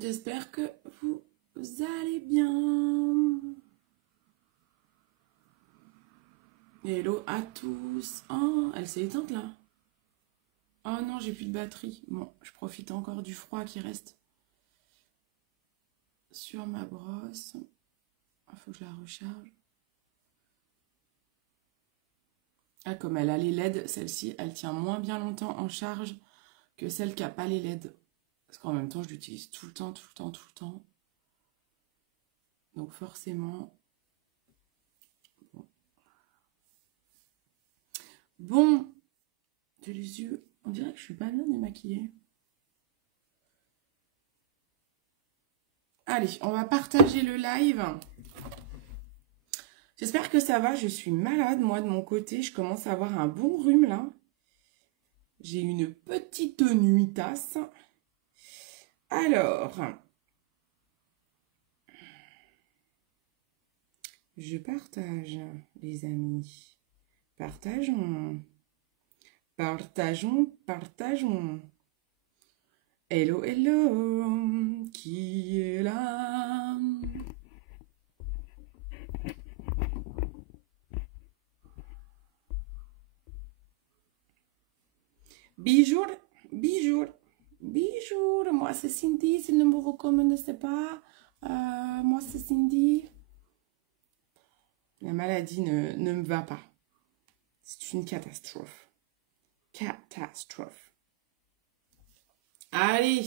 J'espère que vous allez bien. Hello à tous. Oh, elle s'est éteinte là. Oh non, j'ai plus de batterie. Bon, je profite encore du froid qui reste sur ma brosse. Il faut que je la recharge. Ah, comme elle a les LED, celle-ci, elle tient moins bien longtemps en charge que celle qui n'a pas les LED. Parce qu'en même temps, je l'utilise tout le temps, tout le temps, tout le temps. Donc forcément... Bon, j'ai les yeux... On dirait que je suis pas bien démaquillée. Allez, on va partager le live. J'espère que ça va. Je suis malade, moi, de mon côté. Je commence à avoir un bon rhume, là. J'ai une petite nuitasse. Alors, je partage, les amis. Partageons. Partageons, partageons. Hello, hello. Qui est là? Bonjour, bonjour, bonjour. Moi, c'est Cindy. Si ne vous connaissez pas, moi, c'est Cindy. La maladie ne me va pas. C'est une catastrophe. Catastrophe. Allez,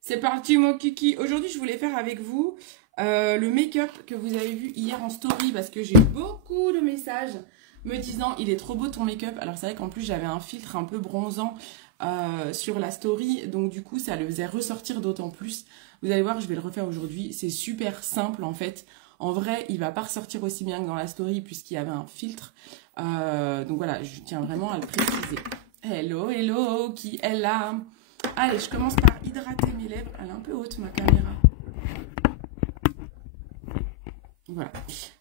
c'est parti, mon kiki. Aujourd'hui, je voulais faire avec vous le make-up que vous avez vu hier en story parce que j'ai eu beaucoup de messages me disant il est trop beau ton make-up. Alors c'est vrai qu'en plus j'avais un filtre un peu bronzant sur la story, donc du coup ça le faisait ressortir d'autant plus. Vous allez voir, je vais le refaire aujourd'hui. C'est super simple en fait. En vrai, il va pas ressortir aussi bien que dans la story puisqu'il y avait un filtre. Donc voilà, je tiens vraiment à le préciser. Hello, hello, qui est là? Allez, je commence par hydrater mes lèvres. Elle est un peu haute ma caméra. Voilà.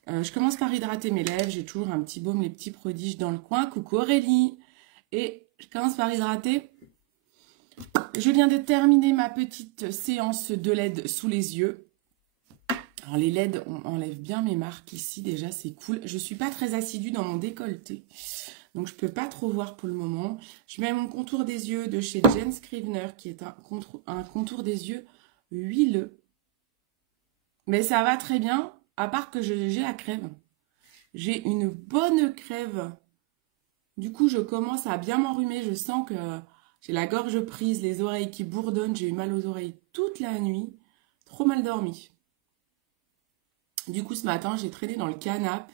Je commence par hydrater mes lèvres. J'ai toujours un petit baume, les petits prodiges dans le coin. Coucou Aurélie. Et je commence par hydrater. Je viens de terminer ma petite séance de LED sous les yeux. Alors les LED, on enlève bien mes marques ici. Déjà, c'est cool. Je ne suis pas très assidue dans mon décolleté. Donc, je ne peux pas trop voir pour le moment. Je mets mon contour des yeux de chez Jen Scrivener, qui est un contour des yeux huileux. Mais ça va très bien, à part que j'ai la crève. J'ai une bonne crève. Du coup, je commence à bien m'enrhumer. Je sens que j'ai la gorge prise, les oreilles qui bourdonnent. J'ai eu mal aux oreilles toute la nuit. Trop mal dormi. Du coup, ce matin, j'ai traîné dans le canapé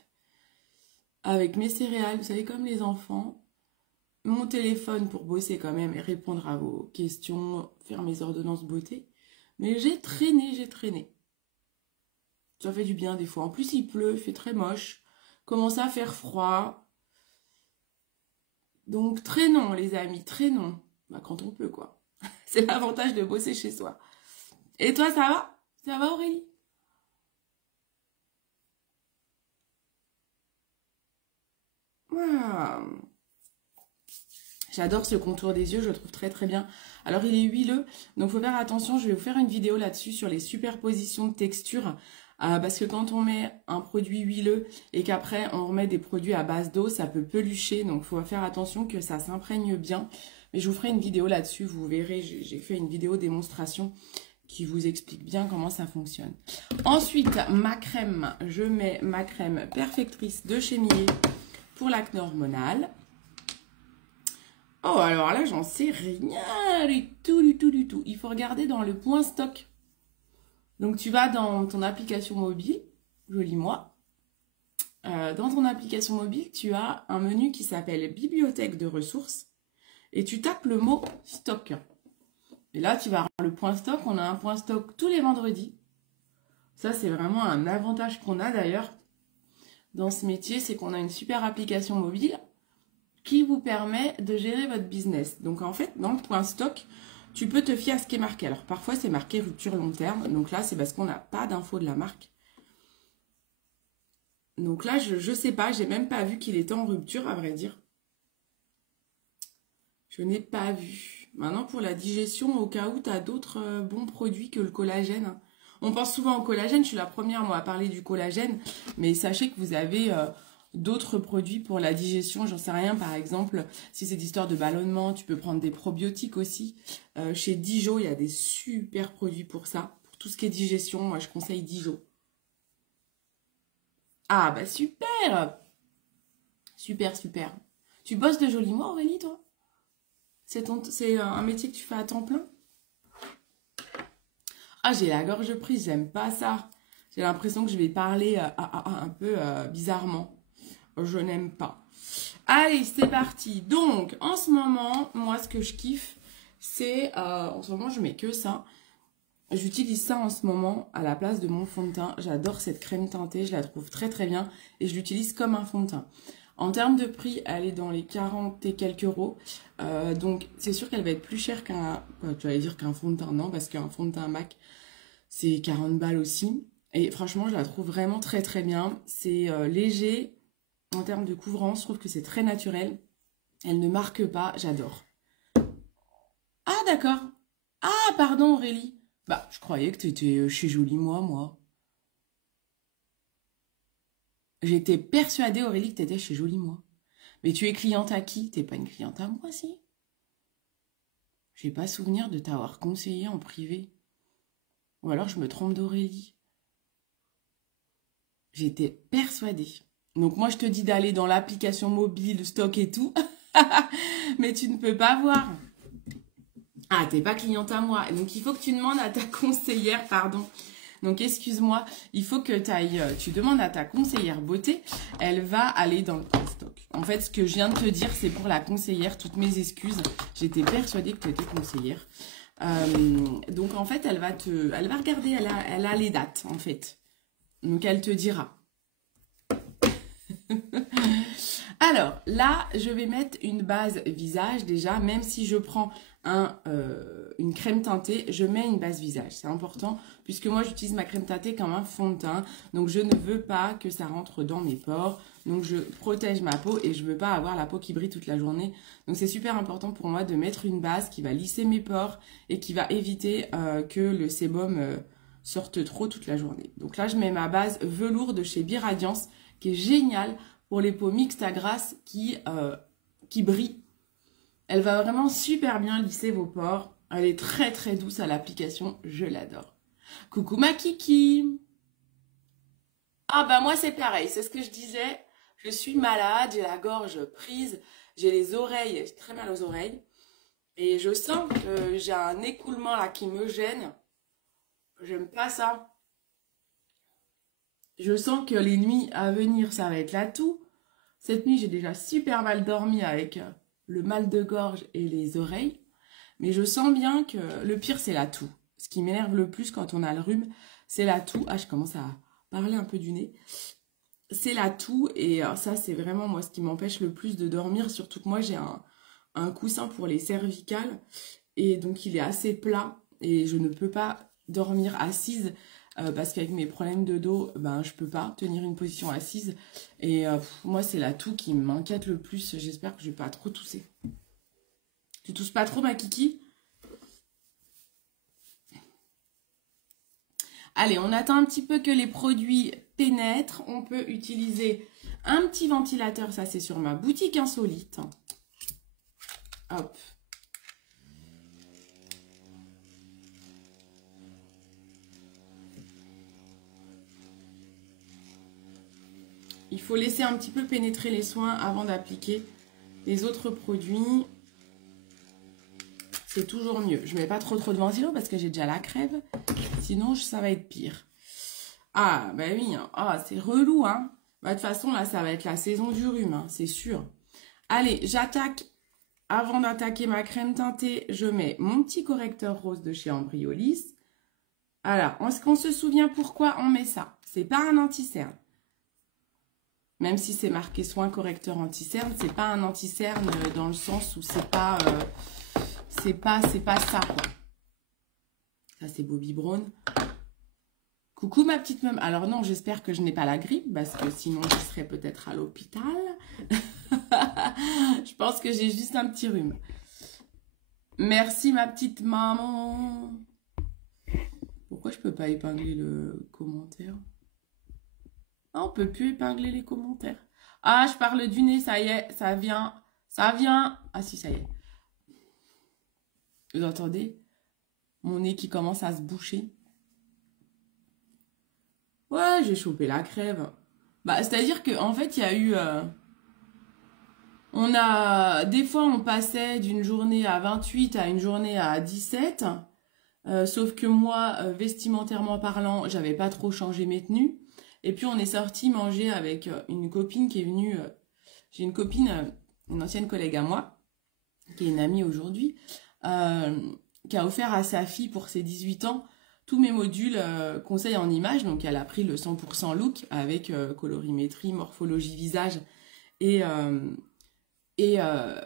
avec mes céréales, vous savez, comme les enfants. Mon téléphone pour bosser quand même et répondre à vos questions, faire mes ordonnances beauté. Mais j'ai traîné, j'ai traîné. Ça fait du bien des fois. En plus, il pleut, il fait très moche. Commence à faire froid. Donc, traînons, les amis, traînons. Bah, quand on peut, quoi. C'est l'avantage de bosser chez soi. Et toi, ça va? Ça va, Aurélie? Wow. J'adore ce contour des yeux, je le trouve très très bien. Alors il est huileux, donc il faut faire attention, je vais vous faire une vidéo là-dessus sur les superpositions de textures. Parce que quand on met un produit huileux et qu'après on remet des produits à base d'eau, ça peut pelucher. Donc il faut faire attention que ça s'imprègne bien. Mais je vous ferai une vidéo là-dessus, vous verrez, j'ai fait une vidéo démonstration qui vous explique bien comment ça fonctionne. Ensuite, ma crème, je mets ma crème perfectrice de chez Millet pour l'acné hormonal. Oh, alors là, j'en sais rien du tout, du tout, du tout. Il faut regarder dans le point stock. Donc, tu vas dans ton application mobile, joli moi. Dans ton application mobile, tu as un menu qui s'appelle Bibliothèque de ressources. Et tu tapes le mot stock. Et là, tu vas avoir le point stock. On a un point stock tous les vendredis. Ça, c'est vraiment un avantage qu'on a d'ailleurs dans ce métier. C'est qu'on a une super application mobile qui vous permet de gérer votre business. Donc en fait, dans le point stock, tu peux te fier à ce qui est marqué. Alors parfois, c'est marqué rupture long terme. Donc là, c'est parce qu'on n'a pas d'infos de la marque. Donc là, je sais pas, j'ai même pas vu qu'il était en rupture, à vrai dire. Je n'ai pas vu. Maintenant, pour la digestion, au cas où tu as d'autres bons produits que le collagène. On pense souvent au collagène, je suis la première, moi, à parler du collagène. Mais sachez que vous avez d'autres produits pour la digestion, j'en sais rien. Par exemple, si c'est d'histoire de ballonnement, tu peux prendre des probiotiques aussi. Chez Dijo, il y a des super produits pour ça. Pour tout ce qui est digestion, moi, je conseille Dijo. Ah, bah super! Super, super. Tu bosses de joli mois, Aurélie, toi? C'est un métier que tu fais à temps plein? Ah, j'ai la gorge prise, j'aime pas ça. J'ai l'impression que je vais parler un peu bizarrement. Je n'aime pas. Allez, c'est parti. Donc, en ce moment, moi, ce que je kiffe, c'est... en ce moment, je mets que ça. J'utilise ça en ce moment à la place de mon fond de teint. J'adore cette crème teintée, je la trouve très très bien. Et je l'utilise comme un fond de teint. En termes de prix, elle est dans les 40 et quelques euros. Donc, c'est sûr qu'elle va être plus chère qu'un... Tu vas dire qu'un fond de teint, non, parce qu'un fond de teint MAC, c'est 40 balles aussi. Et franchement, je la trouve vraiment très très bien. C'est léger. En termes de couvrance, je trouve que c'est très naturel. Elle ne marque pas, j'adore. Ah, d'accord. Ah, pardon Aurélie. Bah, je croyais que tu étais chez Joli moi. J'étais persuadée, Aurélie, que tu étais chez Joli moi. Mais tu es cliente à qui? T'es pas une cliente à moi, si? J'ai pas souvenir de t'avoir conseillé en privé. Ou alors je me trompe d'Aurélie. J'étais persuadée. Donc moi, je te dis d'aller dans l'application mobile, stock et tout. Mais tu ne peux pas voir. Ah, t'es pas cliente à moi. Donc, il faut que tu demandes à ta conseillère, pardon. Donc, excuse-moi, il faut que tu demandes à ta conseillère beauté. Elle va aller dans le stock. En fait, ce que je viens de te dire, c'est pour la conseillère. Toutes mes excuses. J'étais persuadée que tu étais conseillère. Donc, en fait, elle va regarder. Elle a les dates, en fait. Donc, elle te dira. Alors, là, je vais mettre une base visage déjà, même si je prends une crème teintée, je mets une base visage. C'est important, puisque moi, j'utilise ma crème teintée comme un fond de teint. Donc, je ne veux pas que ça rentre dans mes pores. Donc, je protège ma peau et je ne veux pas avoir la peau qui brille toute la journée. Donc, c'est super important pour moi de mettre une base qui va lisser mes pores et qui va éviter que le sébum sorte trop toute la journée. Donc là, je mets ma base velours de chez Biradiance, qui est géniale pour les peaux mixtes à grasse qui brillent. Elle va vraiment super bien lisser vos pores. Elle est très très douce à l'application, je l'adore. Coucou ma kiki. Ah bah moi c'est pareil, c'est ce que je disais. Je suis malade, j'ai la gorge prise, j'ai les oreilles, j'ai très mal aux oreilles. Et je sens que j'ai un écoulement là qui me gêne. J'aime pas ça. Je sens que les nuits à venir, ça va être la toux. Cette nuit, j'ai déjà super mal dormi avec le mal de gorge et les oreilles. Mais je sens bien que le pire, c'est la toux. Ce qui m'énerve le plus quand on a le rhume, c'est la toux. Ah, je commence à parler un peu du nez. C'est la toux et ça, c'est vraiment moi ce qui m'empêche le plus de dormir. Surtout que moi, j'ai un coussin pour les cervicales. Et donc, il est assez plat et je ne peux pas dormir assise. Parce qu'avec mes problèmes de dos, ben, je peux pas tenir une position assise. Et moi, c'est la toux qui m'inquiète le plus. J'espère que je vais pas trop tousser. Tu tousses pas trop, ma kiki? Allez, on attend un petit peu que les produits pénètrent. On peut utiliser un petit ventilateur. Ça, c'est sur ma boutique insolite. Hop. Il faut laisser un petit peu pénétrer les soins avant d'appliquer les autres produits. C'est toujours mieux. Je ne mets pas trop de ventilo parce que j'ai déjà la crève. Sinon, ça va être pire. Ah, bah oui. Ah, c'est relou, hein. Bah, de toute façon, là, ça va être la saison du rhume, hein, c'est sûr. Allez, j'attaque. Avant d'attaquer ma crème teintée, je mets mon petit correcteur rose de chez Ambriolis. Alors, est-ce qu'on se souvient pourquoi on met ça? C'est pas un anti-cerne. Même si c'est marqué soin correcteur anti-cerne, c'est pas un anti-cerne dans le sens où c'est pas ça, quoi. Ça, c'est Bobbi Brown. Coucou, ma petite meuf. Alors non, j'espère que je n'ai pas la grippe, parce que sinon, je serais peut-être à l'hôpital. Je pense que j'ai juste un petit rhume. Merci ma petite maman. Pourquoi je peux pas épingler le commentaire? Ah, on peut plus épingler les commentaires. Ah, je parle du nez, ça y est, ça vient. Ça vient. Ah si, ça y est. Vous entendez? Mon nez qui commence à se boucher. Ouais, j'ai chopé la crève. Bah, c'est-à-dire qu'en fait, il y a eu... Des fois, on passait d'une journée à 28 à une journée à 17. Sauf que moi, vestimentairement parlant, j'avais pas trop changé mes tenues. Et puis, on est sorti manger avec une copine qui est venue... j'ai une copine, une ancienne collègue à moi, qui est une amie aujourd'hui, qui a offert à sa fille pour ses 18 ans tous mes modules conseils en images. Donc, elle a pris le 100% look avec colorimétrie, morphologie visage et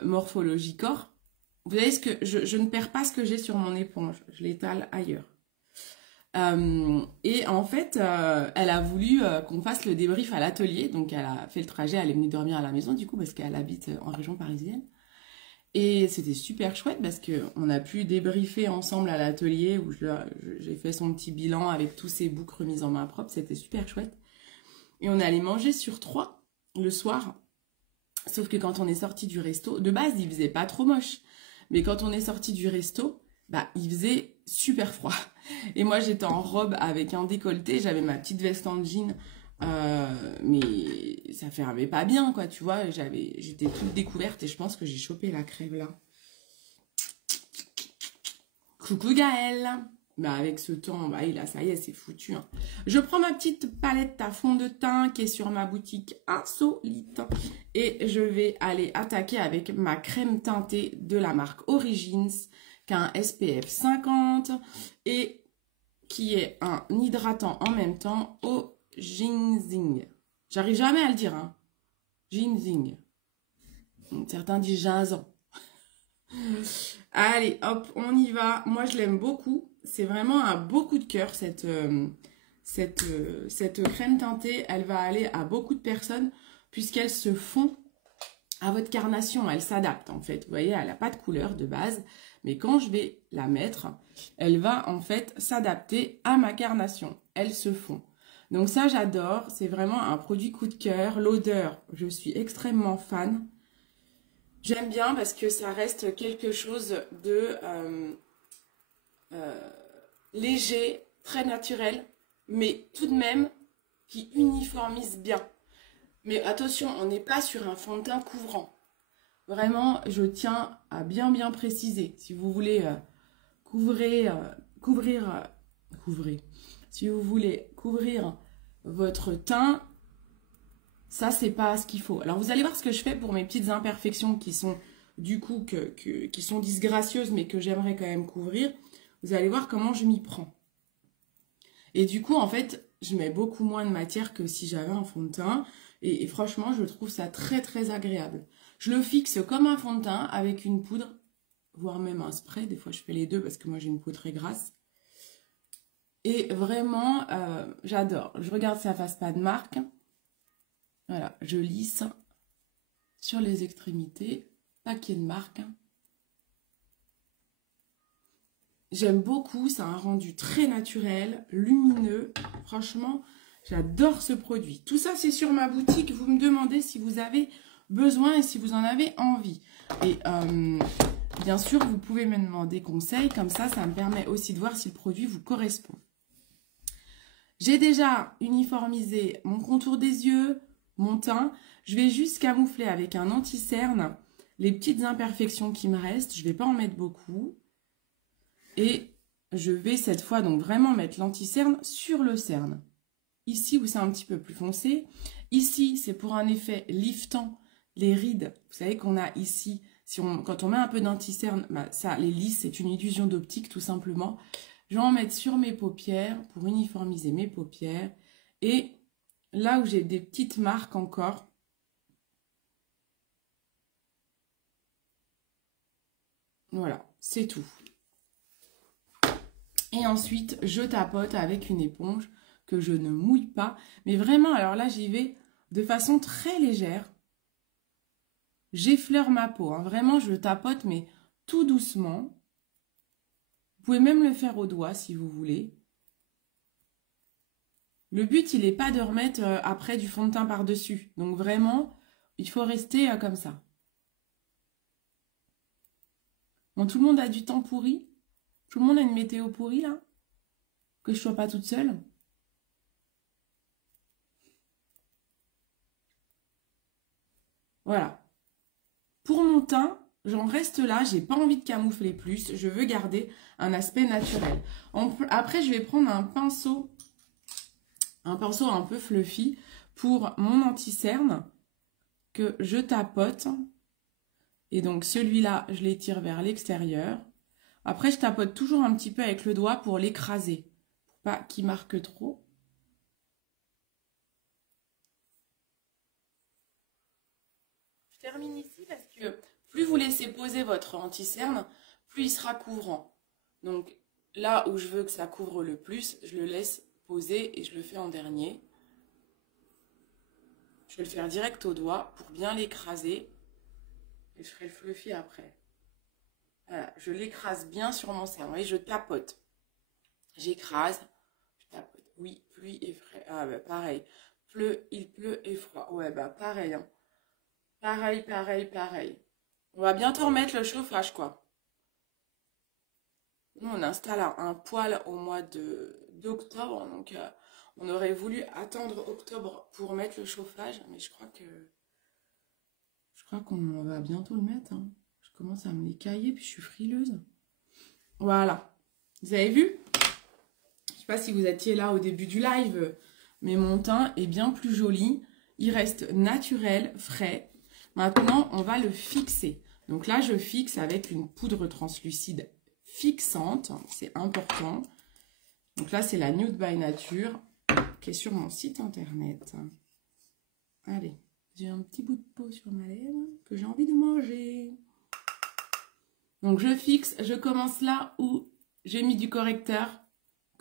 morphologie corps. Vous voyez, je ne perds pas ce que j'ai sur mon éponge. Je l'étale ailleurs. Et en fait, elle a voulu qu'on fasse le débrief à l'atelier. Donc, elle a fait le trajet. Elle est venue dormir à la maison, du coup, parce qu'elle habite en région parisienne. Et c'était super chouette parce qu'on a pu débriefer ensemble à l'atelier où j'ai fait son petit bilan avec tous ses boucles remises en main propre. C'était super chouette. Et on est allé manger sur 3 le soir. Sauf que quand on est sorti du resto, de base, il faisait pas trop moche. Mais quand on est sorti du resto, bah, il faisait super froid. Et moi, j'étais en robe avec un décolleté. J'avais ma petite veste en jean. Mais ça fermait pas bien, quoi, tu vois. J'étais toute découverte et je pense que j'ai chopé la crève, là. Coucou Gaëlle. Bah, avec ce temps, bah, là, ça y est, c'est foutu. Hein. Je prends ma petite palette à fond de teint qui est sur ma boutique Insolite. Et je vais aller attaquer avec ma crème teintée de la marque Origins, qui a un SPF 50 et qui est un hydratant en même temps au ginseng. J'arrive jamais à le dire, hein. Ginseng. Certains disent ginsan. Allez, hop, on y va. Moi, je l'aime beaucoup. C'est vraiment un beau coup de cœur, cette crème teintée. Elle va aller à beaucoup de personnes puisqu'elle se fond à votre carnation. Elle s'adapte, en fait. Vous voyez, elle n'a pas de couleur de base. Mais quand je vais la mettre, elle va, en fait, s'adapter à ma carnation. Elle se fond. Donc ça, j'adore. C'est vraiment un produit coup de cœur. L'odeur, je suis extrêmement fan. J'aime bien parce que ça reste quelque chose de léger, très naturel, mais tout de même qui uniformise bien. Mais attention, on n'est pas sur un fond de teint couvrant. Vraiment, je tiens à bien préciser. Si vous voulez si vous voulez couvrir votre teint, ça, c'est pas ce qu'il faut. Alors, vous allez voir ce que je fais pour mes petites imperfections qui sont, du coup, qui sont disgracieuses, mais que j'aimerais quand même couvrir. Vous allez voir comment je m'y prends. Et du coup, en fait, je mets beaucoup moins de matière que si j'avais un fond de teint. Et franchement, je trouve ça très agréable. Je le fixe comme un fond de teint avec une poudre, voire même un spray. Des fois, je fais les deux parce que moi, j'ai une peau très grasse. Et vraiment, j'adore. Je regarde si ça fasse pas de marque. Voilà, je lisse sur les extrémités. Pas qu'il y ait de marque. J'aime beaucoup. C'est un rendu très naturel, lumineux. Franchement, j'adore ce produit. Tout ça, c'est sur ma boutique. Vous me demandez si vous avez besoin et si vous en avez envie. Et bien sûr, vous pouvez me demander conseil. Comme ça, ça me permet aussi de voir si le produit vous correspond. J'ai déjà uniformisé mon contour des yeux, mon teint. Je vais juste camoufler avec un anti-cerne les petites imperfections qui me restent. Je ne vais pas en mettre beaucoup. Et je vais cette fois donc vraiment mettre l'anti-cerne sur le cerne. Ici où c'est un petit peu plus foncé. Ici, c'est pour un effet liftant. Les rides, vous savez qu'on a ici, quand on met un peu d'anti-cerne, bah, ça les lisse, c'est une illusion d'optique tout simplement. Je vais en mettre sur mes paupières pour uniformiser mes paupières. Et là où j'ai des petites marques encore, voilà, c'est tout. Et ensuite, je tapote avec une éponge que je ne mouille pas. Mais vraiment, alors là, j'y vais de façon très légère. J'effleure ma peau. Hein. Vraiment, je tapote, mais tout doucement. Vous pouvez même le faire au doigt si vous voulez. Le but, il n'est pas de remettre après du fond de teint par-dessus. Donc vraiment, il faut rester comme ça. Bon, tout le monde a du temps pourri? Tout le monde a une météo pourrie là? Que je sois pas toute seule? Voilà. Pour mon teint, j'en reste là. J'ai pas envie de camoufler plus. Je veux garder un aspect naturel. Après, je vais prendre un pinceau un peu fluffy pour mon anti-cerne que je tapote. Et donc, celui-là, je l'étire vers l'extérieur. Après, je tapote toujours un petit peu avec le doigt pour l'écraser. Pour pas qu'il marque trop. Je termine ici parce que plus vous laissez poser votre anti-cerne, plus il sera couvrant. Donc, là où je veux que ça couvre le plus, je le laisse poser et je le fais en dernier. Je vais le faire direct au doigt pour bien l'écraser. Et je ferai le fluffy après. Voilà, je l'écrase bien sur mon cerne. Vous voyez, je tapote. J'écrase, je tapote. Oui, pluie et frais. Ah bah pareil. Il pleut et froid. Ouais, bah pareil. Hein. Pareil. On va bientôt remettre le chauffage, quoi. Nous, on installe un poêle au mois d'octobre. Donc, on aurait voulu attendre octobre pour mettre le chauffage. Mais je crois qu'on va bientôt le mettre. Hein. Je commence à me les cailler, puis je suis frileuse. Voilà. Vous avez vu? Je ne sais pas si vous étiez là au début du live, mais mon teint est bien plus joli. Il reste naturel, frais. Maintenant, on va le fixer. Donc là, je fixe avec une poudre translucide fixante. C'est important. Donc là, c'est la Nude by Nature qui est sur mon site internet. Allez. J'ai un petit bout de peau sur ma lèvre que j'ai envie de manger. Donc, je fixe. Je commence là où j'ai mis du correcteur,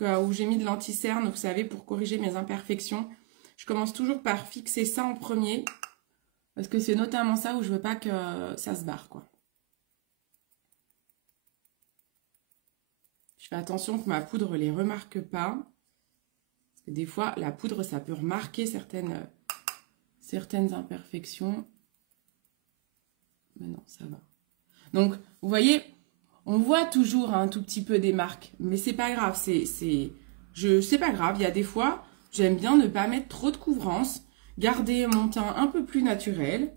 où j'ai mis de l'anti-cerne, vous savez, pour corriger mes imperfections. Je commence toujours par fixer ça en premier. Parce que c'est notamment ça où je veux pas que ça se barre, quoi. Je fais attention que ma poudre ne les remarque pas. Parce que des fois, la poudre, ça peut remarquer certaines imperfections. Mais non, ça va. Donc, vous voyez, on voit toujours un tout petit peu des marques. Mais c'est pas grave. C'est pas grave. Il y a des fois, j'aime bien ne pas mettre trop de couvrance. Garder mon teint un peu plus naturel.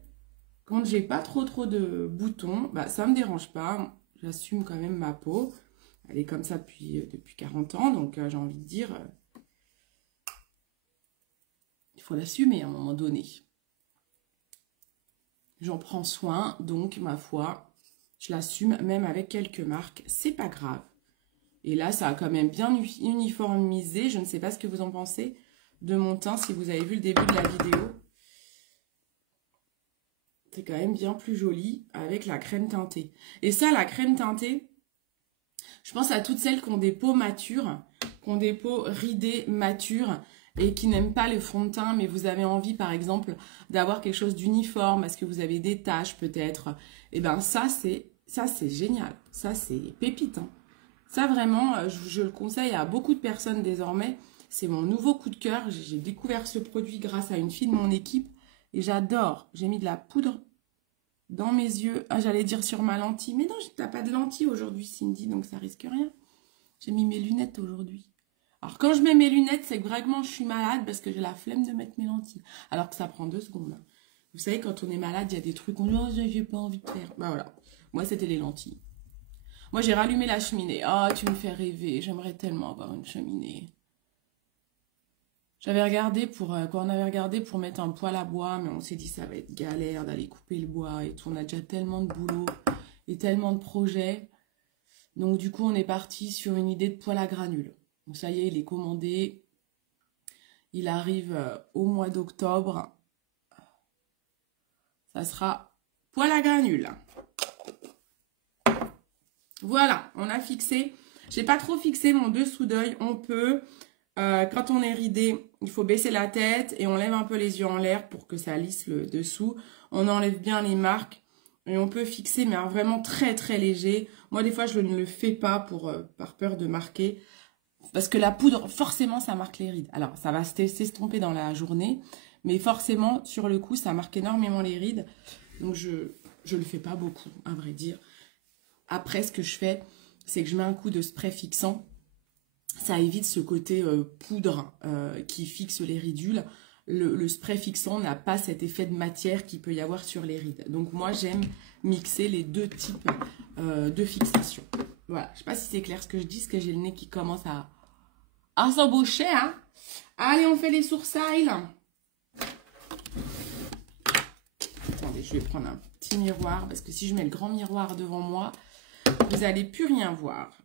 Quand j'ai pas trop de boutons, bah, ça me dérange pas. J'assume quand même ma peau. Elle est comme ça depuis 40 ans. Donc, j'ai envie de dire, il faut l'assumer à un moment donné. J'en prends soin, donc ma foi, je l'assume même avec quelques marques, c'est pas grave. Et là, ça a quand même bien uniformisé, je ne sais pas ce que vous en pensez de mon teint, si vous avez vu le début de la vidéo. C'est quand même bien plus joli avec la crème teintée. Et ça, la crème teintée, je pense à toutes celles qui ont des peaux matures, qui ont des peaux ridées, matures, et qui n'aiment pas le fond de teint, mais vous avez envie, par exemple, d'avoir quelque chose d'uniforme, parce que vous avez des taches, peut-être. Et bien, ça, c'est génial. Ça, c'est pépite. Hein. Ça, vraiment, je le conseille à beaucoup de personnes désormais. C'est mon nouveau coup de cœur. J'ai découvert ce produit grâce à une fille de mon équipe, et j'adore. J'ai mis de la poudre dans mes yeux. Ah, j'allais dire sur ma lentille. Mais non, t'as pas de lentille aujourd'hui, Cindy, donc ça risque rien. J'ai mis mes lunettes aujourd'hui. Alors, quand je mets mes lunettes, c'est que vraiment je suis malade parce que j'ai la flemme de mettre mes lentilles. Alors que ça prend 2 secondes. Hein. Vous savez, quand on est malade, il y a des trucs qu'on dit, oh, j'ai pas envie de faire. Ben voilà. Moi, c'était les lentilles. Moi, j'ai rallumé la cheminée. Oh, tu me fais rêver. J'aimerais tellement avoir une cheminée. J'avais regardé quand on avait regardé pour mettre un poêle à bois, mais on s'est dit ça va être galère d'aller couper le bois et tout. On a déjà tellement de boulot et tellement de projets. Donc, du coup, on est parti sur une idée de poêle à granules. Donc ça y est, il est commandé. Il arrive au mois d'octobre. Ça sera poêle à granules. Voilà, on a fixé. J'ai pas trop fixé mon dessous d'œil. On peut, quand on est ridé, il faut baisser la tête et on lève un peu les yeux en l'air pour que ça lisse le dessous. On enlève bien les marques Et on peut fixer, mais vraiment très très léger. Moi, des fois, je ne le fais pas par peur de marquer. Parce que la poudre, forcément, ça marque les rides. Alors, ça va s'estomper dans la journée. Mais forcément, sur le coup, ça marque énormément les rides. Donc, je ne le fais pas beaucoup, à vrai dire. Après, ce que je fais, c'est que je mets un coup de spray fixant. Ça évite ce côté poudre qui fixe les ridules. Le spray fixant n'a pas cet effet de matière qu'il peut y avoir sur les rides. Donc moi, j'aime mixer les deux types de fixation. Voilà, je ne sais pas si c'est clair ce que je dis, parce que j'ai le nez qui commence à s'embaucher. Hein. Allez, on fait les sourcils. Attendez, je vais prendre un petit miroir, parce que si je mets le grand miroir devant moi, vous n'allez plus rien voir.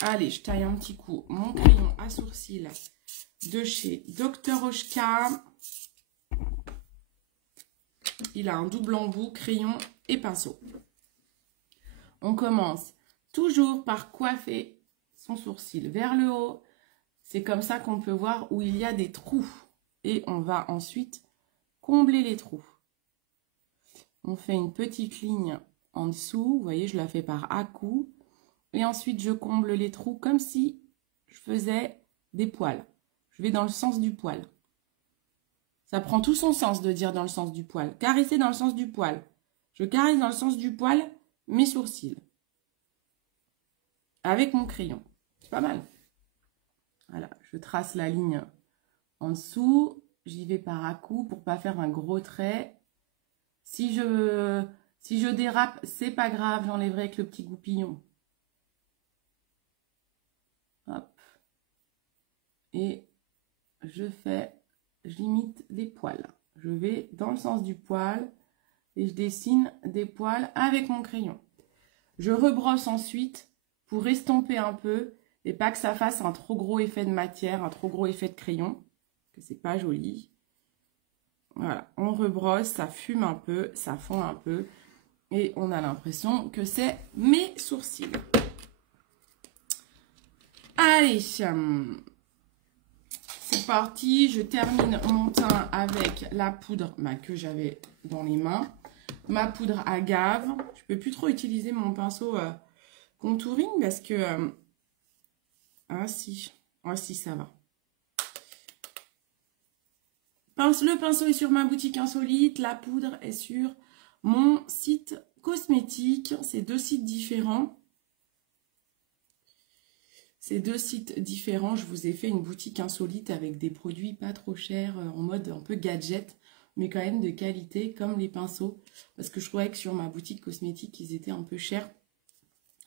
Allez, je taille un petit coup mon crayon à sourcils de chez Dr. Oshka. Il a un double embout, crayon et pinceau. On commence toujours par coiffer son sourcil vers le haut. C'est comme ça qu'on peut voir où il y a des trous. Et on va ensuite combler les trous. On fait une petite ligne en dessous. Vous voyez, je la fais par à-coups. Et ensuite, je comble les trous comme si je faisais des poils. Je vais dans le sens du poil. Ça prend tout son sens de dire dans le sens du poil. Caresser dans le sens du poil. Je caresse dans le sens du poil mes sourcils. Avec mon crayon. C'est pas mal. Voilà, je trace la ligne en dessous. J'y vais par à-coups pour pas faire un gros trait. Si je dérape, c'est pas grave, j'enlèverai avec le petit goupillon. Hop. Et j'imite des poils. Je vais dans le sens du poil et je dessine des poils avec mon crayon. Je rebrosse ensuite pour estomper un peu et pas que ça fasse un trop gros effet de matière, un trop gros effet de crayon, que c'est pas joli. Voilà, on rebrosse, ça fume un peu, ça fond un peu et on a l'impression que c'est mes sourcils. Allez, c'est parti. Je termine mon teint avec la poudre que j'avais dans les mains. Ma poudre agave. Je peux plus trop utiliser mon pinceau contouring parce que... ah si, ça va. Le pinceau est sur ma boutique insolite. La poudre est sur mon site cosmétique. C'est deux sites différents. Ces deux sites différents, je vous ai fait une boutique insolite avec des produits pas trop chers, en mode un peu gadget, mais quand même de qualité, comme les pinceaux. Parce que je trouvais que sur ma boutique cosmétique, ils étaient un peu chers.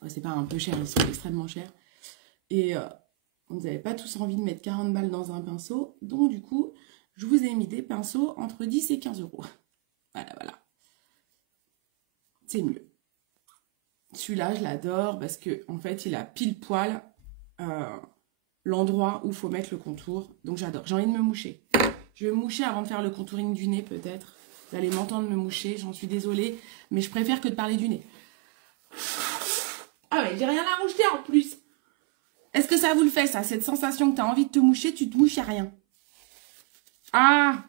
C'est pas un peu cher, ils sont extrêmement chers. Et vous n'avez pas tous envie de mettre 40 balles dans un pinceau. Donc du coup, je vous ai mis des pinceaux entre 10 et 15 euros. Voilà, voilà. C'est mieux. Celui-là, je l'adore parce que en fait, il a pile poil l'endroit où il faut mettre le contour. Donc j'adore. J'ai envie de me moucher. Je vais me moucher avant de faire le contouring du nez peut-être. Vous allez m'entendre me moucher, j'en suis désolée. Mais je préfère que de parler du nez. Ah ouais, j'ai rien à moucher en plus. Est-ce que ça vous le fait ça? Cette sensation que tu as envie de te moucher, tu te mouches à rien. Ah!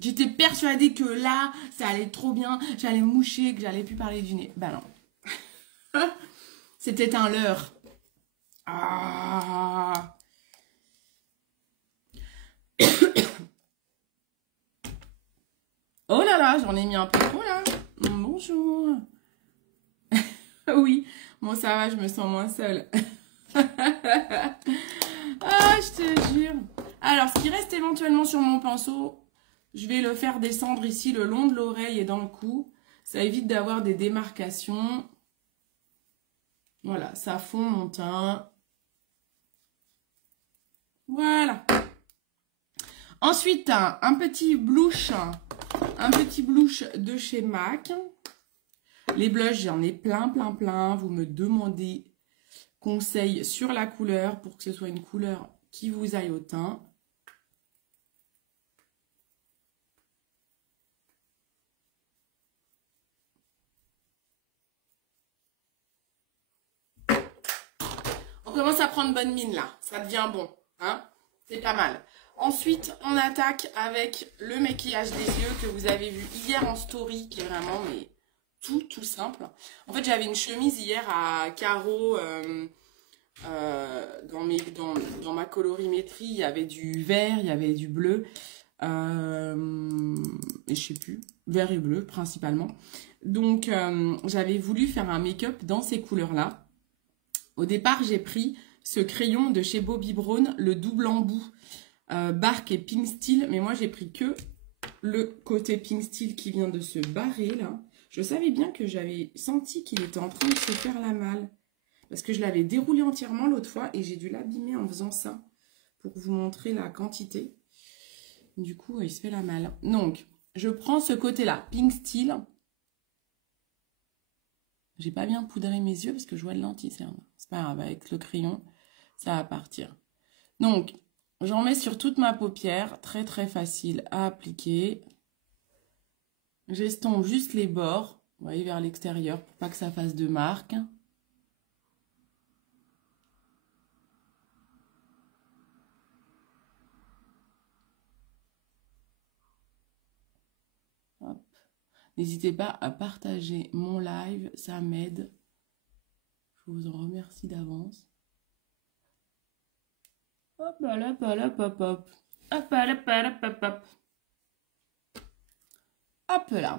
J'étais persuadée que là, ça allait trop bien. J'allais me moucher, que j'allais plus parler du nez. Bah non. C'était un leurre. Ah. Oh là là, j'en ai mis un peu trop là. Bonjour. Oui, bon ça va, je me sens moins seule. Ah, je te jure. Alors, ce qui reste éventuellement sur mon pinceau, je vais le faire descendre ici le long de l'oreille et dans le cou. Ça évite d'avoir des démarcations. Voilà, ça fond mon teint. Voilà. Ensuite, un petit blush de chez MAC. Les blushs, j'en ai plein. Vous me demandez conseils sur la couleur pour que ce soit une couleur qui vous aille au teint. On commence à prendre bonne mine là, ça devient bon, hein, c'est pas mal. Ensuite, on attaque avec le maquillage des yeux que vous avez vu hier en story, qui est vraiment mais tout simple. En fait, j'avais une chemise hier à carreaux dans ma colorimétrie. Il y avait du vert, il y avait du bleu. Et je sais plus, vert et bleu principalement. Donc, j'avais voulu faire un make-up dans ces couleurs-là. Au départ, j'ai pris ce crayon de chez Bobbi Brown, le double embout Bark et Pink Steel. Mais moi, j'ai pris que le côté Pink Steel qui vient de se barrer là. Je savais bien que j'avais senti qu'il était en train de se faire la malle. Parce que je l'avais déroulé entièrement l'autre fois et j'ai dû l'abîmer en faisant ça. Pour vous montrer la quantité. Du coup, il se fait la malle. Donc, je prends ce côté-là, Pink Steel. J'ai pas bien poudré mes yeux parce que je vois de l'anti-cerne. C'est pas grave, avec le crayon, ça va partir. Donc, j'en mets sur toute ma paupière. Très, très facile à appliquer. J'estompe juste les bords. Vous voyez, vers l'extérieur pour pas que ça fasse de marques. N'hésitez pas à partager mon live, ça m'aide. Je vous en remercie d'avance. Hop là, hop là, hop hop. Hop là, hop là, hop hop. Hop là.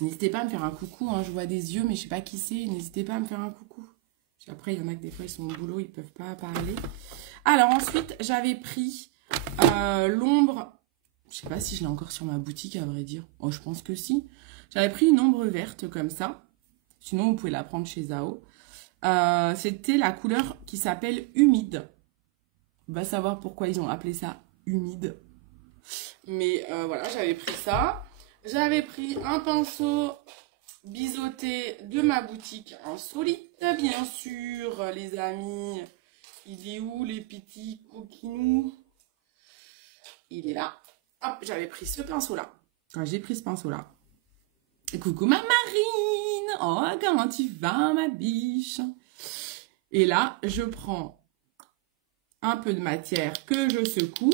N'hésitez pas à me faire un coucou, hein. Je vois des yeux, mais je sais pas qui c'est. N'hésitez pas à me faire un coucou. Après, il y en a que des fois, ils sont au boulot, ils peuvent pas parler. Alors ensuite, j'avais pris l'ombre. Je sais pas si je l'ai encore sur ma boutique, à vrai dire. Oh, je pense que si. J'avais pris une ombre verte comme ça. Sinon, vous pouvez la prendre chez Zao. C'était la couleur qui s'appelle Humide. On va savoir pourquoi ils ont appelé ça Humide. Mais voilà, j'avais pris ça. J'avais pris un pinceau biseauté de ma boutique insolite, bien sûr, les amis. Il est où, les petits coquinous? Il est là. Hop, j'avais pris ce pinceau-là. Quand j'ai pris ce pinceau-là. Et coucou ma Marine. Oh, comment tu vas, ma biche? Et là, je prends un peu de matière que je secoue.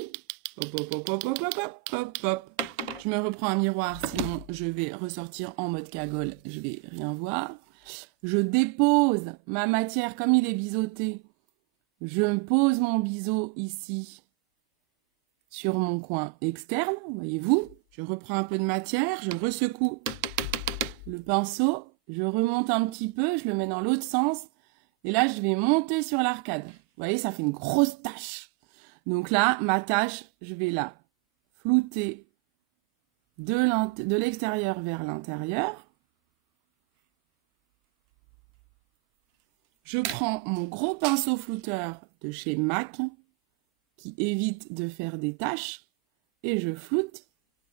Hop, hop, hop, hop, hop, hop, hop, hop. Je me reprends un miroir, sinon je vais ressortir en mode cagole. Je vais rien voir. Je dépose ma matière comme il est biseauté. Je pose mon biseau ici sur mon coin externe, voyez-vous. Je reprends un peu de matière, je ressecoue le pinceau, je remonte un petit peu, je le mets dans l'autre sens. Et là, je vais monter sur l'arcade. Vous voyez, ça fait une grosse tache. Donc là, ma tache, je vais la flouter de l'extérieur vers l'intérieur. Je prends mon gros pinceau flouteur de chez MAC qui évite de faire des taches et je floute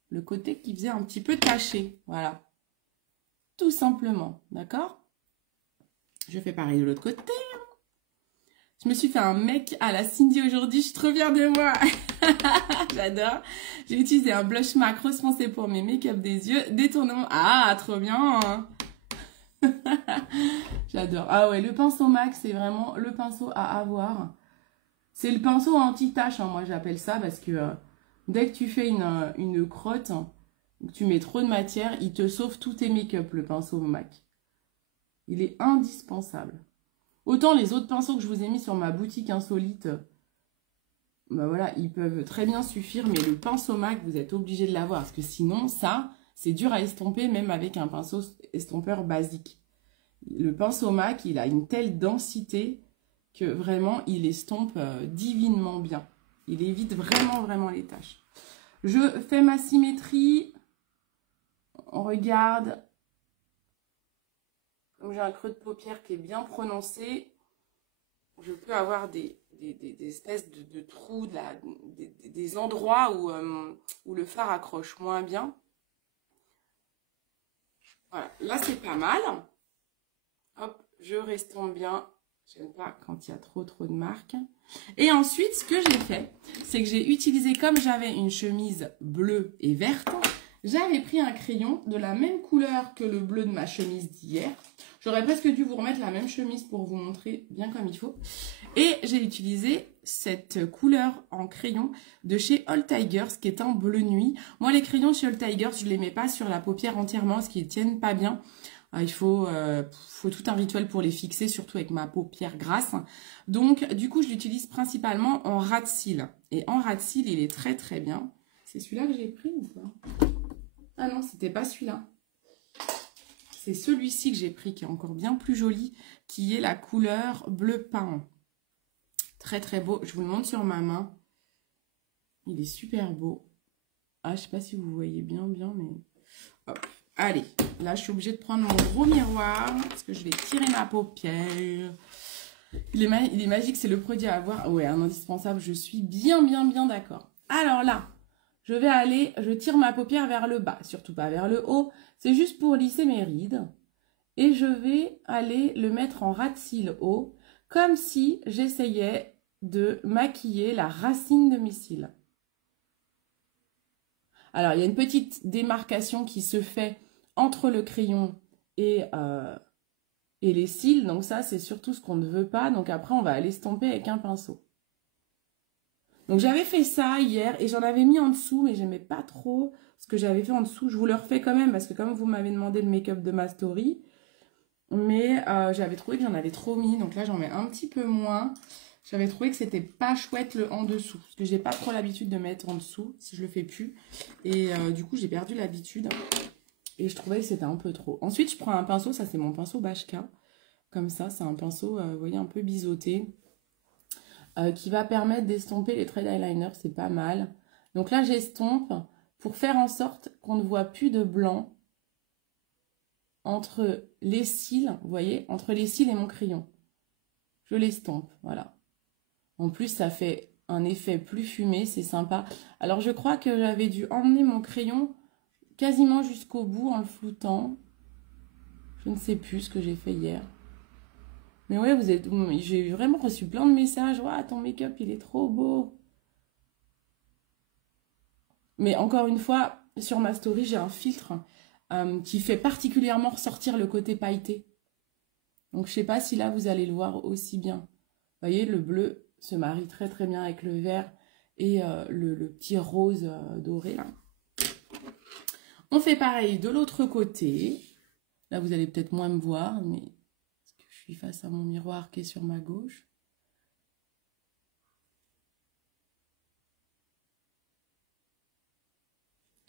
le côté qui faisait un petit peu taché. Voilà. Tout simplement. D'accord? Je fais pareil de l'autre côté. Je me suis fait un mec à la Cindy aujourd'hui. Je suis trop fière de moi. J'adore. J'ai utilisé un blush MAC rose foncé pour mes make-up des yeux. Détournement. Ah, trop bien. J'adore. Ah ouais, le pinceau MAC, c'est vraiment le pinceau à avoir. C'est le pinceau anti-tache, hein, moi j'appelle ça, parce que dès que tu fais une crotte, tu mets trop de matière, il te sauve tous tes make-up, le pinceau MAC. Il est indispensable. Autant les autres pinceaux que je vous ai mis sur ma boutique insolite, bah voilà, ils peuvent très bien suffire, mais le pinceau MAC, vous êtes obligé de l'avoir, parce que sinon, ça, c'est dur à estomper, même avec un pinceau estompeur basique. Le pinceau MAC, il a une telle densité que vraiment, il estompe divinement bien. Il évite vraiment, vraiment les taches. Je fais ma symétrie. On regarde. Comme j'ai un creux de paupière qui est bien prononcé, je peux avoir des espèces de trous, des endroits où le fard accroche moins bien. Voilà, là c'est pas mal. Hop, je restompe bien. J'aime pas quand il y a trop de marques. Et ensuite, ce que j'ai fait, c'est que j'ai utilisé, comme j'avais une chemise bleue et verte, J'avais pris un crayon de la même couleur que le bleu de ma chemise d'hier. J'aurais presque dû vous remettre la même chemise pour vous montrer bien comme il faut. Et j'ai utilisé cette couleur en crayon de chez All Tigers, qui est un bleu nuit. Moi, les crayons de chez All Tigers, je ne les mets pas sur la paupière entièrement, parce qu'ils ne tiennent pas bien. Il faut tout un rituel pour les fixer, surtout avec ma paupière grasse. Donc, du coup, je l'utilise principalement en ras de cils. Et en ras de cils, il est très très bien. C'est celui-là que j'ai pris ou pas? Ah non, c'était pas celui-là. C'est celui-ci que j'ai pris, qui est encore bien plus joli, qui est la couleur bleu pain. Très très beau. Je vous le montre sur ma main. Il est super beau. Ah, je sais pas si vous voyez bien, mais... Hop. Allez, là, je suis obligée de prendre mon gros miroir, parce que je vais tirer ma paupière. Il est magique, c'est le produit à avoir. Ouais, un indispensable, je suis bien d'accord. Alors là, je tire ma paupière vers le bas, surtout pas vers le haut. C'est juste pour lisser mes rides. Et je vais aller le mettre en ras de cils haut, comme si j'essayais de maquiller la racine de mes cils. Alors, il y a une petite démarcation qui se fait entre le crayon et les cils. Donc ça, c'est surtout ce qu'on ne veut pas. Donc après, on va aller estomper avec un pinceau. Donc j'avais fait ça hier et j'en avais mis en dessous, mais j'aimais pas trop ce que j'avais fait en dessous. Je vous le refais quand même parce que comme vous m'avez demandé le make-up de ma story, mais j'avais trouvé que j'en avais trop mis. Donc là, j'en mets un petit peu moins. J'avais trouvé que c'était pas chouette le en dessous. Parce que j'ai pas trop l'habitude de mettre en dessous si je le fais plus. Et du coup, j'ai perdu l'habitude. Et je trouvais que c'était un peu trop. Ensuite, je prends un pinceau. Ça, c'est mon pinceau Bashka. Comme ça, c'est un pinceau, vous voyez, un peu biseauté. Qui va permettre d'estomper les traits d'eyeliner. C'est pas mal. Donc là, j'estompe pour faire en sorte qu'on ne voit plus de blanc entre les cils. Vous voyez, entre les cils et mon crayon. Je l'estompe, voilà. En plus, ça fait un effet plus fumé, c'est sympa. Alors, je crois que j'avais dû emmener mon crayon quasiment jusqu'au bout en le floutant. Je ne sais plus ce que j'ai fait hier. Mais ouais, j'ai vraiment reçu plein de messages. Waouh, ton make-up, il est trop beau. Mais encore une fois, sur ma story, j'ai un filtre qui fait particulièrement ressortir le côté pailleté. Donc, je ne sais pas si là, vous allez le voir aussi bien. Vous voyez, le bleu se marie très très bien avec le vert et le petit rose doré là. On fait pareil de l'autre côté. Là, vous allez peut-être moins me voir, mais parce que je suis face à mon miroir qui est sur ma gauche.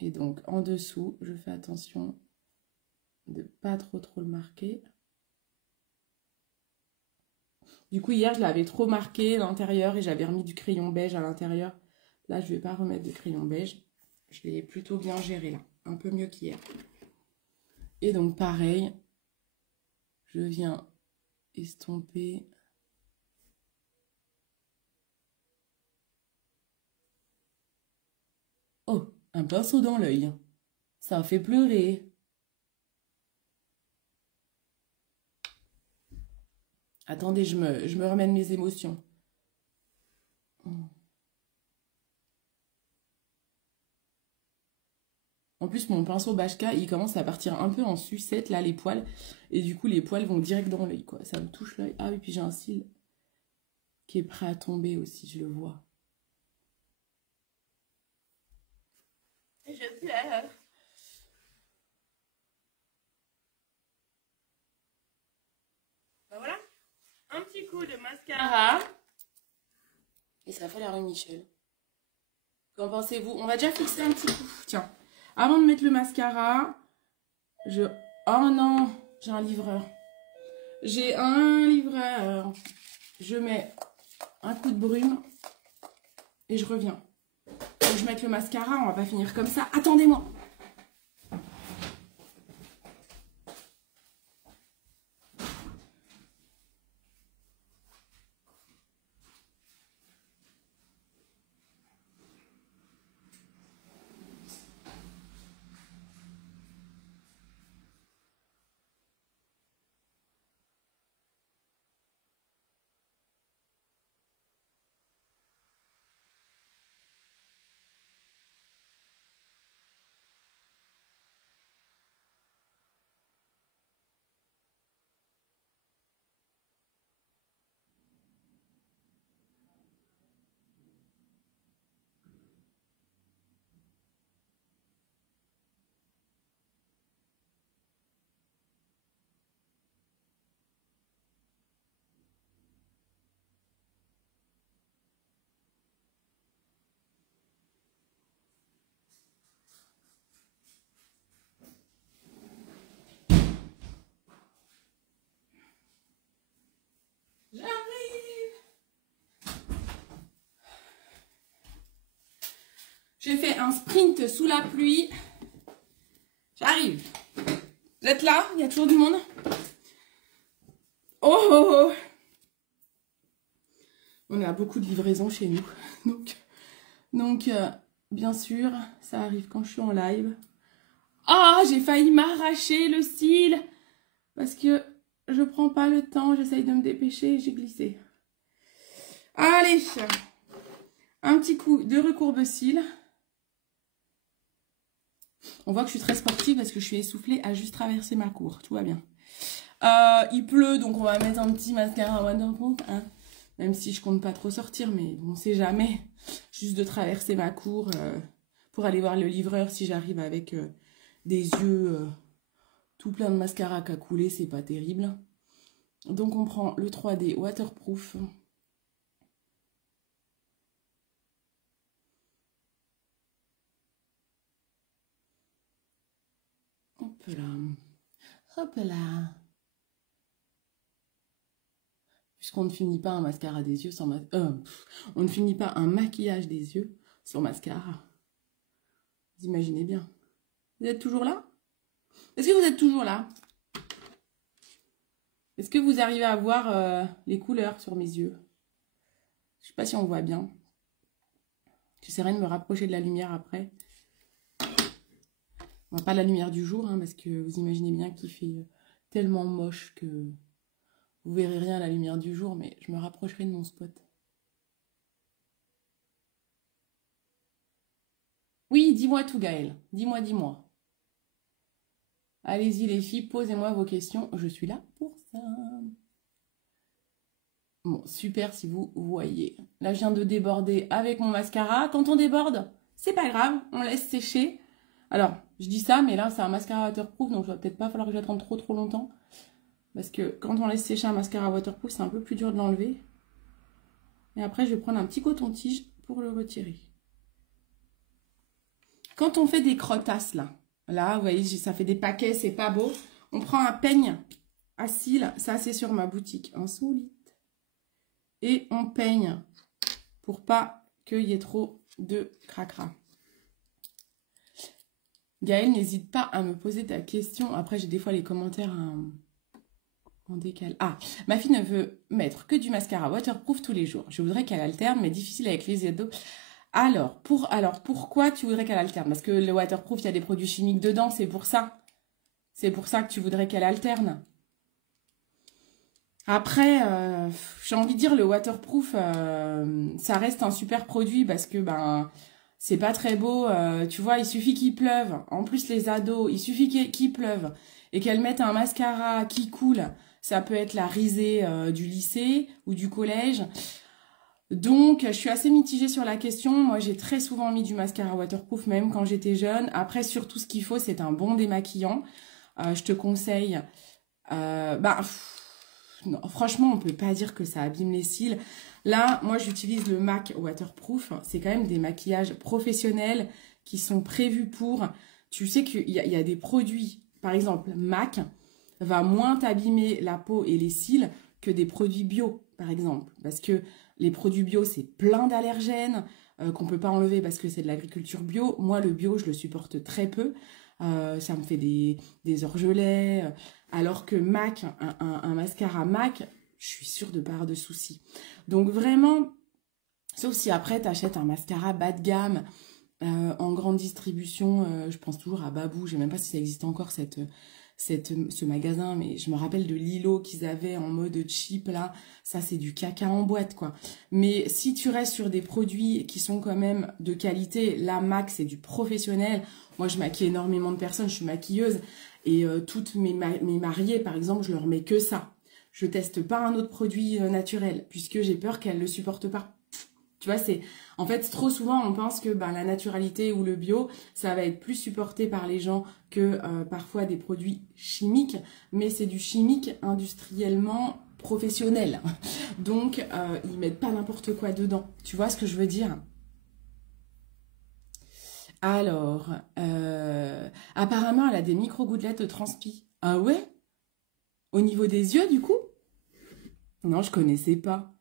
Et donc, en dessous, je fais attention de pas trop le marquer. Du coup, hier, je l'avais trop marqué l'intérieur et j'avais remis du crayon beige à l'intérieur. Là, je ne vais pas remettre de crayon beige. Je l'ai plutôt bien géré là, un peu mieux qu'hier. Et donc, pareil, je viens estomper. Oh, un pinceau dans l'œil. Ça fait pleurer. Attendez, je me remets de mes émotions. En plus, mon pinceau Bashka, il commence à partir un peu en sucette, là, les poils. Et du coup, les poils vont direct dans l'œil, quoi. Ça me touche l'œil. Ah oui, puis j'ai un cil qui est prêt à tomber aussi, je le vois. Je pleure. Ben voilà, un petit coup de mascara. Et ça fait la rue Michel. Qu'en pensez-vous? On va déjà fixer un petit coup. Tiens, avant de mettre le mascara, oh non, j'ai un livreur. J'ai un livreur. Je mets un coup de brume et je reviens. Faut que je mette le mascara, on va pas finir comme ça. Attendez-moi. J'ai fait un sprint sous la pluie. J'arrive. Vous êtes là? Il y a toujours du monde? Oh, oh, oh. On a beaucoup de livraisons chez nous. Donc bien sûr, ça arrive quand je suis en live. Ah, j'ai failli m'arracher le cil. Parce que je prends pas le temps. J'essaye de me dépêcher et j'ai glissé. Allez. Un petit coup de recourbe-cils. On voit que je suis très sportive parce que je suis essoufflée à juste traverser ma cour. Tout va bien. Il pleut, donc on va mettre un petit mascara waterproof. Hein. Même si je compte pas trop sortir, mais on sait jamais. Juste de traverser ma cour pour aller voir le livreur si j'arrive avec des yeux tout plein de mascara qui a coulé. C'est pas terrible. Donc on prend le 3D waterproof. Hop là. Hop là. Puisqu'on ne finit pas un mascara des yeux sans on ne finit pas un maquillage des yeux sans mascara. Vous imaginez bien. Vous êtes toujours là? Est-ce que vous êtes toujours là? Est-ce que vous arrivez à voir les couleurs sur mes yeux? Je ne sais pas si on voit bien. J'essaierai de me rapprocher de la lumière après. On va pas la lumière du jour, hein, parce que vous imaginez bien qu'il fait tellement moche que vous verrez rien à la lumière du jour, mais je me rapprocherai de mon spot. Oui, dis-moi tout, Gaëlle. Dis-moi, dis-moi. Allez-y, les filles, posez-moi vos questions. Je suis là pour ça. Bon, super si vous voyez. Là, je viens de déborder avec mon mascara. Quand on déborde, c'est pas grave, on laisse sécher. Alors, je dis ça, mais là, c'est un mascara waterproof, donc il va peut-être pas falloir que j'attende trop longtemps. Parce que quand on laisse sécher un mascara waterproof, c'est un peu plus dur de l'enlever. Et après, je vais prendre un petit coton-tige pour le retirer. Quand on fait des crottasses, là, vous voyez, ça fait des paquets, c'est pas beau. On prend un peigne à cils, ça c'est sur ma boutique, insolite. Et on peigne pour pas qu'il y ait trop de cracra. Gaëlle, n'hésite pas à me poser ta question. Après, j'ai des fois les commentaires en décalé. Ah, ma fille ne veut mettre que du mascara waterproof tous les jours. Je voudrais qu'elle alterne, mais difficile avec les yeux d'eau. Alors, pourquoi tu voudrais qu'elle alterne? Parce que le waterproof, il y a des produits chimiques dedans, c'est pour ça. C'est pour ça que tu voudrais qu'elle alterne. Après, j'ai envie de dire, le waterproof, ça reste un super produit parce que c'est pas très beau. Tu vois, il suffit qu'il pleuve. En plus, les ados, il suffit qu'il pleuve et qu'elles mettent un mascara qui coule. Ça peut être la risée du lycée ou du collège. Donc, je suis assez mitigée sur la question. Moi, j'ai très souvent mis du mascara waterproof, même quand j'étais jeune. Après, surtout, ce qu'il faut, c'est un bon démaquillant. Je te conseille... non, franchement, on peut pas dire que ça abîme les cils. Là, moi, j'utilise le MAC Waterproof. C'est quand même des maquillages professionnels qui sont prévus pour... Tu sais qu'il y a des produits, par exemple, MAC va moins t'abîmer la peau et les cils que des produits bio, par exemple. Parce que les produits bio, c'est plein d'allergènes qu'on peut pas enlever parce que c'est de l'agriculture bio. Moi, le bio, je le supporte très peu. Ça me fait des orgelets. Alors que MAC, un mascara MAC, je suis sûre de ne pas avoir de soucis. Donc vraiment, sauf si après tu achètes un mascara bas de gamme en grande distribution, je pense toujours à Babou, je ne sais même pas si ça existe encore ce magasin, mais je me rappelle de Lilo qu'ils avaient en mode cheap là, ça c'est du caca en boîte quoi. Mais si tu restes sur des produits qui sont quand même de qualité, là MAC c'est du professionnel. Moi je maquille énormément de personnes, je suis maquilleuse et toutes mes mariées par exemple, je leur mets que ça. Je teste pas un autre produit naturel puisque j'ai peur qu'elles le supportent pas. Tu vois, en fait, trop souvent, on pense que la naturalité ou le bio, ça va être plus supporté par les gens que parfois des produits chimiques, mais c'est du chimique industriellement professionnel. Donc, ils mettent pas n'importe quoi dedans. Tu vois ce que je veux dire? Alors, apparemment, elle a des micro-gouttelettes de transpi. Ah ouais? Au niveau des yeux, du coup? Non, je connaissais pas.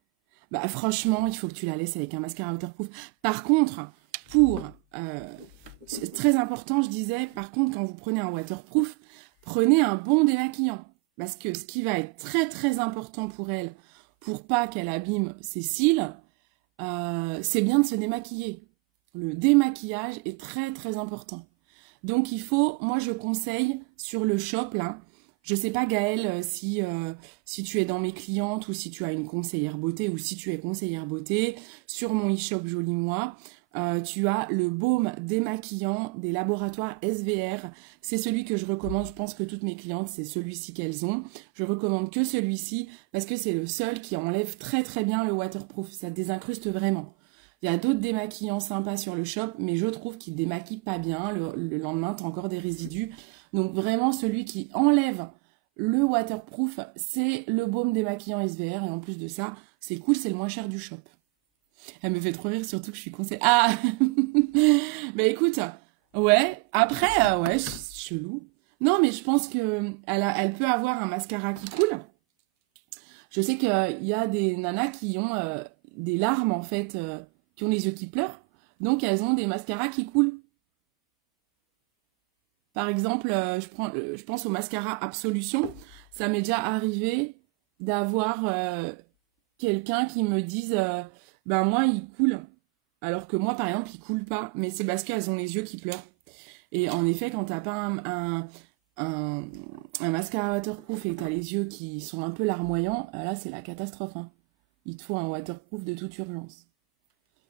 Franchement, il faut que tu la laisses avec un mascara waterproof. Par contre, pour c'est très important, je disais, par contre, quand vous prenez un waterproof, prenez un bon démaquillant. Parce que ce qui va être très très important pour elle, pour pas qu'elle abîme ses cils, c'est bien de se démaquiller. Le démaquillage est très très important. Donc il faut, moi je conseille sur le shop là, je sais pas Gaëlle si tu es dans mes clientes ou si tu as une conseillère beauté ou si tu es conseillère beauté, sur mon e-shop Joli Moi, tu as le baume démaquillant des laboratoires SVR. C'est celui que je recommande, je pense que toutes mes clientes, c'est celui-ci qu'elles ont. Je recommande que celui-ci parce que c'est le seul qui enlève très très bien le waterproof, ça désincruste vraiment. Il y a d'autres démaquillants sympas sur le shop, mais je trouve qu'ils ne démaquillent pas bien. Le lendemain, tu as encore des résidus. Donc vraiment, celui qui enlève le waterproof, c'est le baume démaquillant SVR. Et en plus de ça, c'est cool, c'est le moins cher du shop. Elle me fait trop rire, surtout que je suis conseillée. Ah bah écoute, ouais, après, ouais, chelou. Non, mais je pense elle peut avoir un mascara qui coule. Je sais qu'il y a des nanas qui ont des larmes, en fait, qui ont les yeux qui pleurent. Donc, elles ont des mascaras qui coulent. Par exemple, je pense au mascara Absolution. Ça m'est déjà arrivé d'avoir quelqu'un qui me dise ben moi, il coule. Alors que moi, par exemple, il coule pas. Mais c'est parce qu'elles ont les yeux qui pleurent. Et en effet, quand t'as pas un mascara waterproof et que t'as les yeux qui sont un peu larmoyants, là, c'est la catastrophe. Hein. Il te faut un waterproof de toute urgence.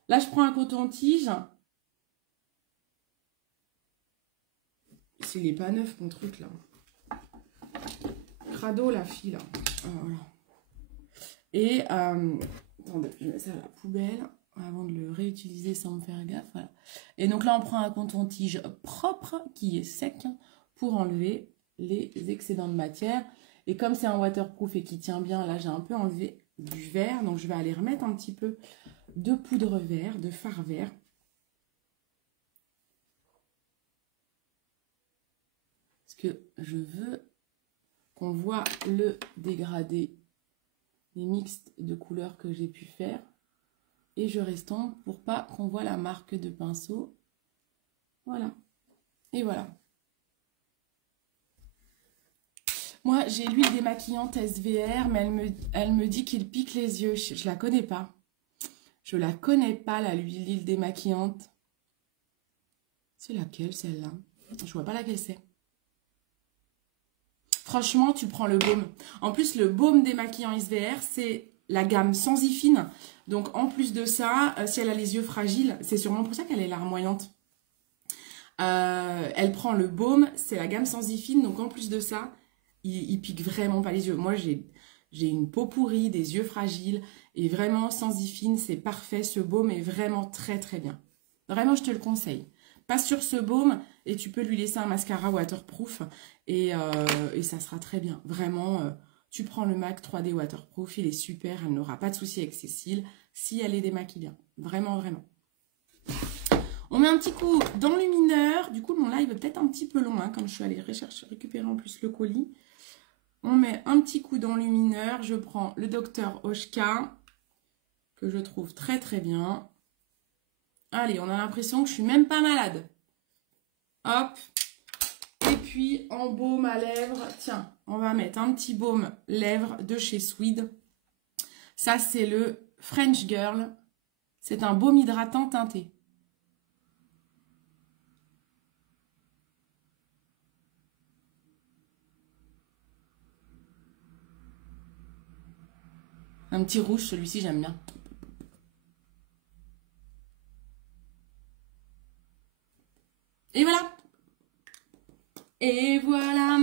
Là, je prends un coton-tige. Il n'est pas neuf, mon truc, là. Crado, la fille, là. Voilà. Et, attendez, je mets ça à la poubelle avant de le réutiliser sans me faire gaffe. Voilà. Et donc là, on prend un coton-tige propre, qui est sec, pour enlever les excédents de matière. Et comme c'est un waterproof et qui tient bien, là, j'ai un peu enlevé du vert. Donc, je vais aller remettre un petit peu de poudre vert, de fard vert. Parce que je veux qu'on voit le dégradé des mixtes de couleurs que j'ai pu faire. Et je restompe pour pas qu'on voit la marque de pinceau. Voilà. Et voilà. Moi, j'ai l'huile démaquillante SVR, mais elle me dit qu'il pique les yeux. Je la connais pas. Je la connais pas, l'huile démaquillante. C'est laquelle, celle-là? Je vois pas laquelle c'est. Franchement, tu prends le baume. En plus, le baume démaquillant SVR, c'est la gamme Sensifine. Donc, en plus de ça, si elle a les yeux fragiles, c'est sûrement pour ça qu'elle est larmoyante. Elle prend le baume, c'est la gamme Sensifine. Donc, en plus de ça, il pique vraiment pas les yeux. Moi, j'ai une peau pourrie, des yeux fragiles. Et vraiment, Sensifine, c'est parfait. Ce baume est vraiment très, très bien. Vraiment, je te le conseille. Passe sur ce baume et tu peux lui laisser un mascara waterproof. Et ça sera très bien. Vraiment, tu prends le MAC 3D waterproof. Il est super. Elle n'aura pas de souci avec ses cils si elle les démaquille bien. Vraiment, vraiment. On met un petit coup d'enlumineur. Du coup, mon live est peut-être un petit peu long, hein, comme je suis allée récupérer en plus le colis. On met un petit coup d'enlumineur. Je prends le Dr Oshka, que je trouve très très bien. Allez, on a l'impression que je suis même pas malade. Hop. Et puis, en baume à lèvres, tiens, on va mettre un petit baume lèvres de chez Swede. Ça, c'est le French Girl. C'est un baume hydratant teinté. Un petit rouge, celui-ci, j'aime bien. Et voilà. Et voilà.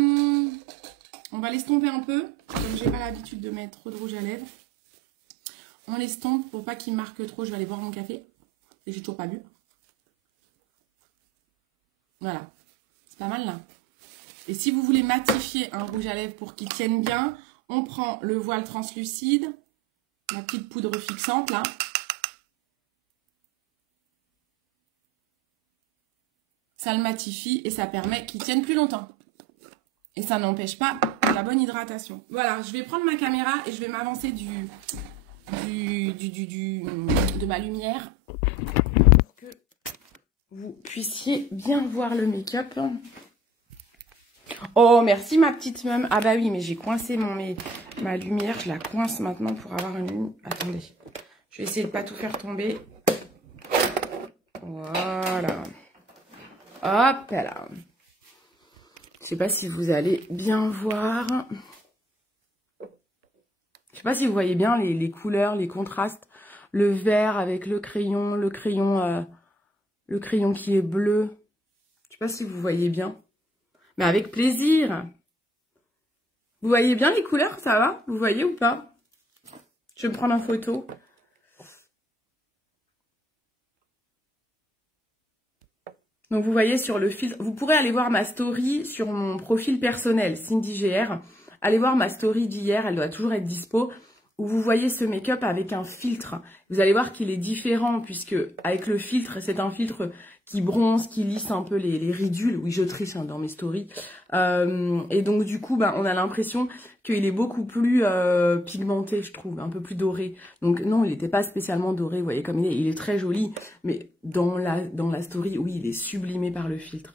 On va l'estomper un peu. Comme j'ai pas l'habitude de mettre trop de rouge à lèvres. On l'estompe pour pas qu'il marque trop. Je vais aller boire mon café. Et j'ai toujours pas bu. Voilà. C'est pas mal là. Et si vous voulez matifier un rouge à lèvres pour qu'il tienne bien, on prend le voile translucide. La petite poudre fixante là. Ça le matifie et ça permet qu'il tienne plus longtemps. Et ça n'empêche pas la bonne hydratation. Voilà, je vais prendre ma caméra et je vais m'avancer de ma lumière. Que vous puissiez bien voir le make-up. Oh, merci ma petite meum. Ah bah oui, mais j'ai coincé ma lumière. Je la coince maintenant pour avoir une lumière. Attendez, je vais essayer de pas tout faire tomber. Voilà. Hop là. Je sais pas si vous allez bien voir. Je sais pas si vous voyez bien les couleurs, les contrastes. Le vert avec le crayon qui est bleu. Je sais pas si vous voyez bien. Mais avec plaisir. Vous voyez bien les couleurs, ça va? Vous voyez ou pas? Je vais me prendre en photo. Donc vous voyez sur le filtre, vous pourrez aller voir ma story sur mon profil personnel, Cindy GR. Allez voir ma story d'hier, elle doit toujours être dispo, où vous voyez ce make-up avec un filtre. Vous allez voir qu'il est différent puisque avec le filtre, c'est un filtre qui bronze, qui lisse un peu les ridules. Oui, je triche dans mes stories. Et donc du coup, on a l'impression qu'il est beaucoup plus pigmenté, je trouve, un peu plus doré. Donc non, il n'était pas spécialement doré, vous voyez comme il est très joli. Mais dans la story, oui, il est sublimé par le filtre.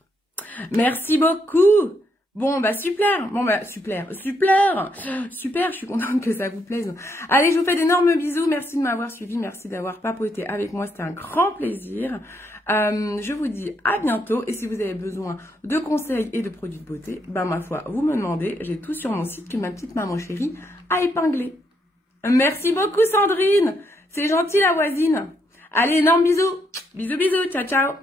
Merci beaucoup. Bon, super. Bon, super, je suis contente que ça vous plaise. Allez, je vous fais d'énormes bisous. Merci de m'avoir suivi. Merci d'avoir papoté avec moi. C'était un grand plaisir. Je vous dis à bientôt. Et si vous avez besoin de conseils et de produits de beauté, ma foi, vous me demandez. J'ai tout sur mon site que ma petite maman chérie a épinglé. Merci beaucoup, Sandrine. C'est gentil, la voisine. Allez, énormes bisous. Bisous, bisous. Ciao, ciao.